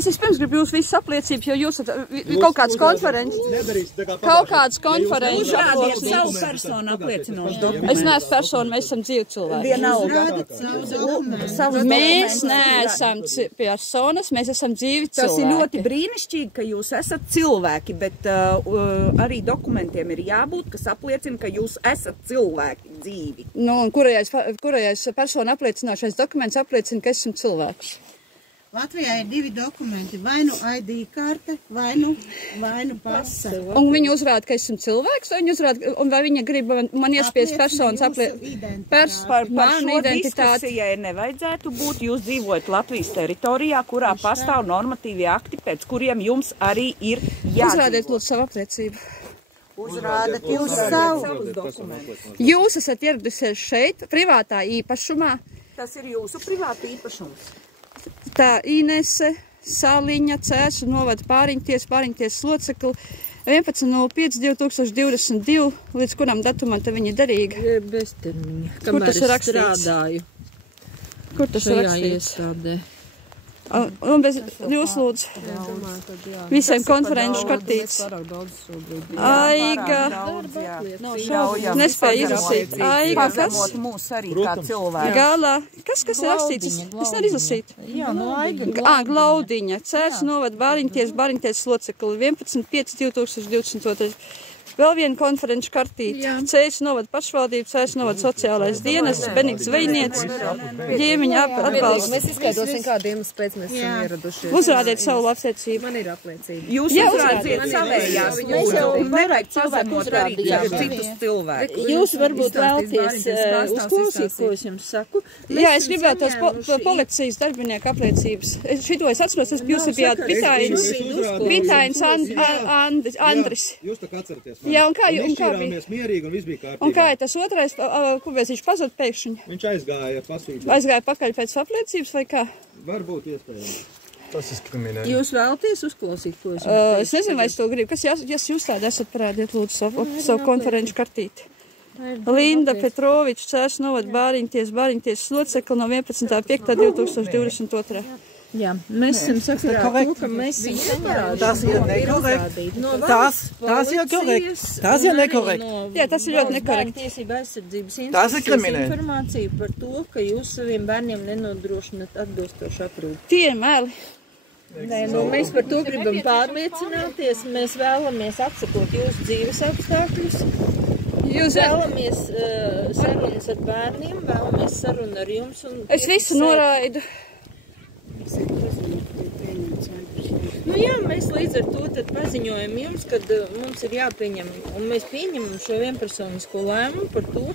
Es vispirms gribu jūs visas apliecības, jo jūs kaut kādas konferences. Kaut kādas konferences. Uzrādiet savu personu apliecinošu dokumentu. Es neesmu persona, mēs esam dzīvi cilvēki. Vienalga. Mēs neesam personas, mēs esam dzīvi cilvēki. Tas ir ļoti brīnišķīgi, ka jūs esat cilvēki, bet arī dokumentiem ir jābūt, kas apliecina, ka jūs esat cilvēki dzīvi. Nu, un kurējais persona apliecinošais dokuments apliecina, ka esmu cilvēks. Latvijā ir 2 dokumenti, vai nu ID karte, vai nu pase. Un viņi uzrāda, ka esmu cilvēks, vai viņa grib man iespiest personas apliecinājumu. Par šo diskusijai nevajadzētu būt. Jūs dzīvojat Latvijas teritorijā, kurā pastāv normatīvi akti, pēc kuriem jums arī ir jādzīvo. Uzrādiet lūdzu savu apliecību. Uzrādat jūs savus dokumentus. Jūs esat ieradusies šeit, privātā īpašumā. Tas ir jūsu privāta īpašums. Tā Inese Saliņa, Cēsu novada pāriņties locekli 11.05.2022, līdz kuram datumam te viņa derīga. Bez termiņa. Kur tas ir rakstīts? Strādāju. Kur tas ir rakstīts? Iestādē. Un bez jūs lūdzu. Visiem konferenču kartītes. Aiga. Nespēja izlasīt. Aiga, kas? Mūs arī kā cilvēki. Galā. Kas ir rakstīts? Es nevaru izlasīt. Jā, no Aiga. Glaudiņa. Cērs novada Bāriņties locekli 11.05.2022. Vēl viena konferenču kartīte. Cērs novada pašvaldība, Cērs novada sociālais dienests, Benigts Zvejniec, ģimeņa atbalsts. Mēs izskaidrosim, kādu iemeslu pēc mēs esam ieradušies. Uzrādiet savu apliecību. Man ir apliecība. Jūs uzrādiet savējās. Jūs nevajag cilvēku uzrādīt citus cilvēkus. Jūs varbūt vēlties uzklausīt, ko es jums saku. Jā, es gribētu tās policijas darbinieku apliecības. Šito es atceros, jūs bijāt Vitāins Andris. Jūs tā kā atceraties. Jā, un kā šķirāmies mierīgi un viss bija kārtībā. Un kā ir tas otrais, kurpēc viņš pazud pēkšņi? Viņš aizgāja pasūtīt. Aizgāja pakaļ pēc apliecības vai kā? Varbūt iespējams. Tas ir kriminēli. Jūs vēlaties uzklausīt, ko es Es nezinu, vai es to gribu. Kas jūs tādi esat, parādiet lūdzu savu konferenču kartīti. Linda Petroviča, Cērs novada Bāriņties locekli no 11.05.2022. Jā, mēs esam sakarā to, ka mēs esam parādījuši. Tas ir nekorekti. Tas ir korekti. Tas ir nekorekti. Jā, tas ir ļoti nekorekti. Tiesība aizsardzības informācija par to, ka jūs saviem bērniem nenodrošināt atbilstošu aprūpi. Tie ir meli. Nē, mēs par to gribam pārliecināties. Mēs vēlamies apsakot jūsu dzīves apstākļus. Jūs vēlamies sarunas ar bērniem, vēlamies sarunu ar jums. Es visu noraidu. Nu jā, mēs līdz ar to tad paziņojam jums, kad mums ir jāpieņem, un mēs pieņemam šo vienpersonisko lēmumu par to,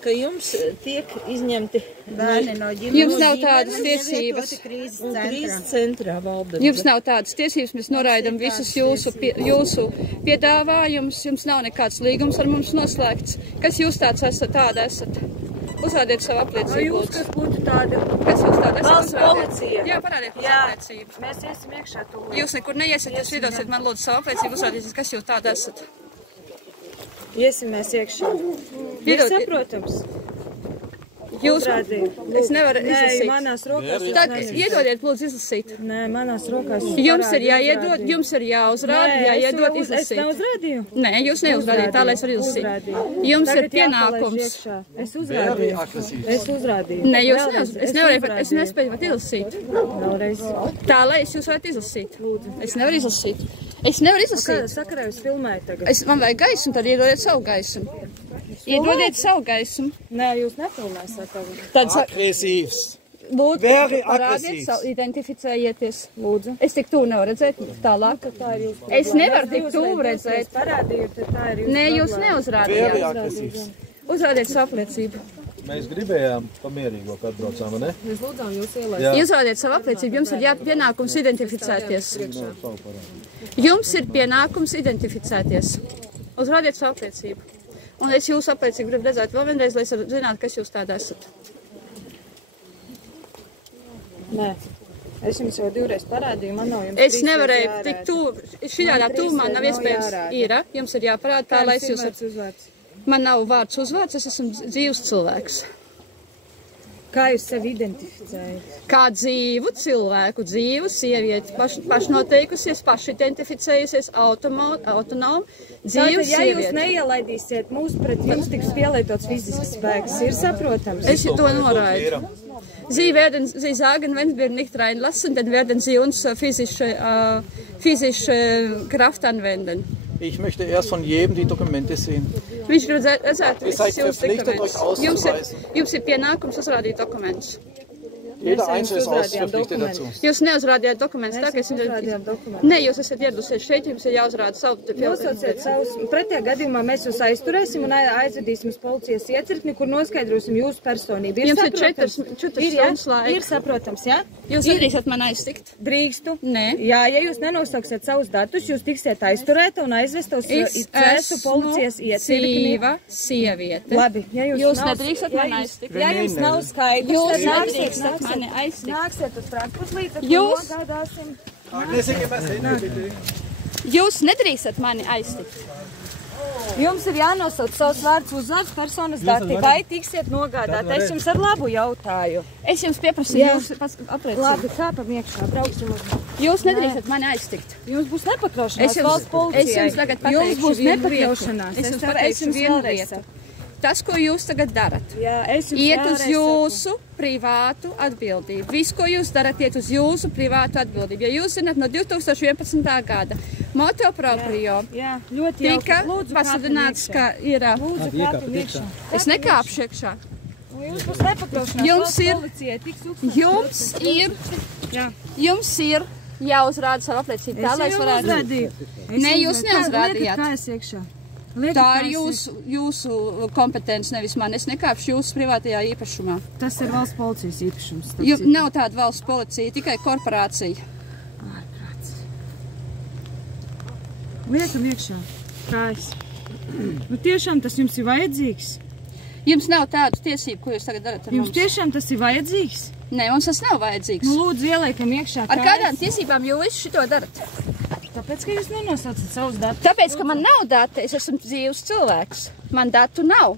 ka jums tiek izņemti bērni no ģimenes. Jums nav tādas tiesības. Un krīzes centrā valda. Jums nav tādas tiesības, mēs noraidam visus jūsu piedāvājumus, jums nav nekāds līgums ar mums noslēgts. Kas jūs tāda esat? Uzrādiet savu apliecību. Jūs, kas būtu tāda? Kas jūs tāda esat? Valsts policija. Jā, parādiet mums apliecību. Mēs iesim iekšā to. Jūs nekur neiesiet, jūs vidosiet man lūdzu savu apliecību, uzrādiet, kas jūs tāda esat. Iesim mēs iekšā. Ir saprotams. Jūs, es nevaru izlasīt. Nē, manās rokās. Tad iedodiet, lūdzu, izlasīt. Nē, manās rokās. Jums ir jāiedod, jums ir jāuzrāda, jāiedod izlasīt. Es neuzrādīju? Nē, jūs neuzrādījāt, tā, lai es varu izlasīt. Jums ir pienākums. Es uzrādīju. Nē, es nespēju pat izlasīt. Vēlreiz. Tā, lai jūs varat izlasīt. Es nevaru izlasīt. Es nevaru izlasīt. Sakarā jūs filmējat tagad. Man vajag gaismu, tad iedodiet savu gaismu. Iedodiet savu gaismu. Nē, jūs nefilmēsiet tagad. Agresīvs. Lūdzu, parādiet savu, identificējieties. Lūdzu. Es tik tuvu nevaru redzēt tālāk. Es nevaru tik tuvu redzēt. Nē, jūs neuzrādījāt. Uzrādiet savu apliecību. Mēs gribējām pamierīgo, kad atbraucām, ne? Mēs lūdzām jūs ielaist. Uzrādiet savu apliecību, jums ir pienākums identificēties. Jums ir pienākums identificēties. Uzrādiet savu apliecību. Un es jūsu apliecību gribu redzēt vēl vienreiz, lai es zinātu, kas jūs tāda esat. Nē, es jums jau divreiz parādīju, man nav jums Es nevarēju tik tuvu, šādā tuvumā nav iespējams. Ir, jums ir jāparāda tā, lai es jūs... Man nav vārds uzvārds, es esmu dzīvs cilvēks. Kā jūs sevi identificējat? Kā dzīvu cilvēku, dzīvu sievieti, pašnoteikusies, pašidentificējusies, autonomi, dzīvu Ja jūs sievieti. neielaidīsiet mūs, pret jums tiks pielietots fizisks spēks, ir saprotams? Es to noraidu. Sie sagen, wenn wir nicht reinlassen, dann werden sie uns physische Kraft anwenden. Ich möchte erst von jedem die Dokumente sehen. Viņš redzētu, Ihr seid verpflichtet, euch auszuweisen. Jums ir pienākums uzrādīt dokumentus. Jeder Einzelne ist verpflichtet dazu. Jūs neuzrādījāt dokumentus, tā, ka es Nē, jūs esat ieradusies šeit, jums ir jāuzrāda savu Nosauciet savus, pretējā gadījumā mēs jūs aizturēsim un aizvedīsim uz policijas iecirkni, kur noskaidrosim jūsu personību. Ir Jums ir saprotams? 4 stundas laika. Ir saprotams, jā? Jūs nedrīkstat man aiztikt? Drīkstu. Nē. Jā, ja jūs nenosauksiet savus datus, jūs tiksiet aizturēta un aizvest uz Cēsu policijas iecirkni. dzīva sieviete. Labi, ja Jūs nedrīkstat man aiztikt. Ja jums nav skaidrs, Jūs tad nedrīkstat mani aiztikt. nāksiet uz transportlīdzi, Jūs- nogādāsim. Jūs nedrīkstat mani aiztikt. Jums ir jānosauc savs vārds, uzvārds, personas dati. Vai tiksiet nogādāt? Es jums ar labu jautāju. Es jums pieprasīju, jūs aplieciniet. Labi, kāpam iekšā, brauksim uz. Jūs nedrīkstat mani aiztikt. Jums būs nepakļaušanās Es valsts policijai. jums tagad Jums pateikšu būs vienu nepakļaušanās. lietu. Es jums es pateikšu jums vienu vēlreiz lietu. saku. Tas, ko jūs tagad darat, Jā, es jums iet uz vēlreiz jūsu privātu atbildību. Viss, ko jūs darat, iet uz jūsu privātu atbildību. Ja jūs zināt, no 2011. gada motoproprio saku. Jā, ļoti tika jauki. Lūdzu, pasludināts, ka ir. Lūdzu, kāpam iekšā. Es nekāpšu iekšā. Jums būs nepakļaušanās Jums valsts ir- policijai. Tiks Jums ir jāuzrāda savu apliecību tā, lai es varētu. Nē, jūs neuzrādījāt. Kā es iekšā? Tā ir jūsu kompetence, nevis man. Es nekāpšu jūsu privātajā īpašumā. Tas ir valsts policijas īpašums. Nav tāda valsts policija, tikai korporācija. Liekam iekšā. Kājas. Nu tiešām tas jums ir vajadzīgs? Jums nav tādu tiesību, ko jūs tagad darat ar Jums mums. tiešām tas ir vajadzīgs? Nē, mums tas nav vajadzīgs. Nu lūdzu, ieliekam iekšā. Ar kādām tiesībām jūs šito darat? Tāpēc, ka jūs nenosaucat savus datus. Tāpēc, ka man nav dati, es esmu dzīvs cilvēks. Man datu nav.